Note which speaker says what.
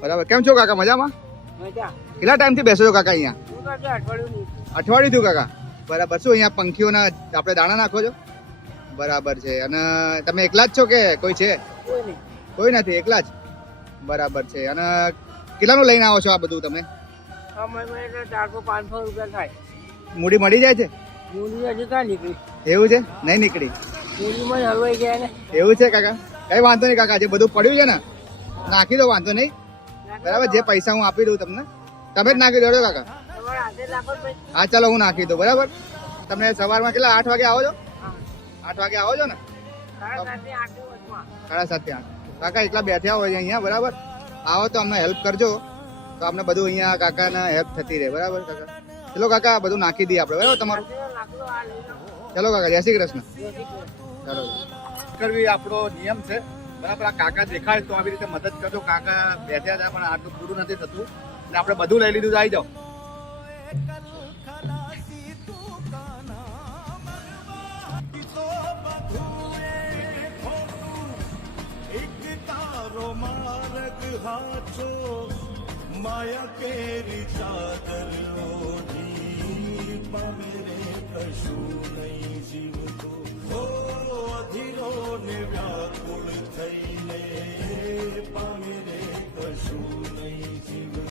Speaker 1: બરાબર. કેમ છો કાકા? મજામાં?
Speaker 2: મજા.
Speaker 1: કેટલા ટાઈમથી બેસો છો કાકા અહીંયા?
Speaker 2: અઠવાડિયું
Speaker 1: થયું કાકા. બરાબર. શું અહીંયા પંખીઓના આપણે દાણા નાખો છો? બરાબર છે. અને તમે એકલા જ છો કે કોઈ છે?
Speaker 2: કોઈ
Speaker 1: કોઈ નથી એકલા જ? બરાબર છે. અને કેટલાનું લઈને આવો છો આ બધું તમે?
Speaker 2: ચારસો પાંચસો રૂપિયા થાય.
Speaker 1: મૂડી મળી જાય છે?
Speaker 2: મૂડી હજી ક્યાં નીકળી?
Speaker 1: એવું છે? નહીં નીકળી.
Speaker 2: મૂડીમાં હલવાઈ ગયા ને.
Speaker 1: એવું છે કાકા? કઈ વાંધો નહીં કાકા. જે બધું પડ્યું છે ને નાખી દો વાંધો નહીં. બરાબર, જે પૈસા હું આપી દઉં તમને, તમે જ નાખી દો કાકા. હા, ચાલો, હું નાખી દઉં, બરાબર? તમે સવારમાં કેટલા, આઠ વાગે આવો છો? આઠ વાગે આવો છો ને?
Speaker 2: સાડા
Speaker 1: સાત આઠ. કાકા એટલા બેઠ્યા હોય છે અહીંયા, બરાબર? આવો તો અમને હેલ્પ કરજો. તો અમને બધું અહીંયા કાકાને હેલ્પ થતી રહે, બરાબર, કાકા? ચલો, કાકા બધું નાખી દઈએ આપણે, બરાબર, તમારું? ચલો, કાકા, જય શ્રી કૃષ્ણ. ચાલો કરવી આપણો નિયમ છે. બરાબર કાકા દેખાય તો આવી રીતે મદદ કરજો. કાકા બેઠ્યા હતા, પણ આટલું પૂરું નથી થતું. એટલે આપણે બધું લઈ લીધું, આવી જાઓ.
Speaker 3: માર્ગ હાચો માયા કેરી ચાદર ઓઢી પામેરે કશું નહીં જીવતો. ઓ અધીરો ને વ્યાકુળ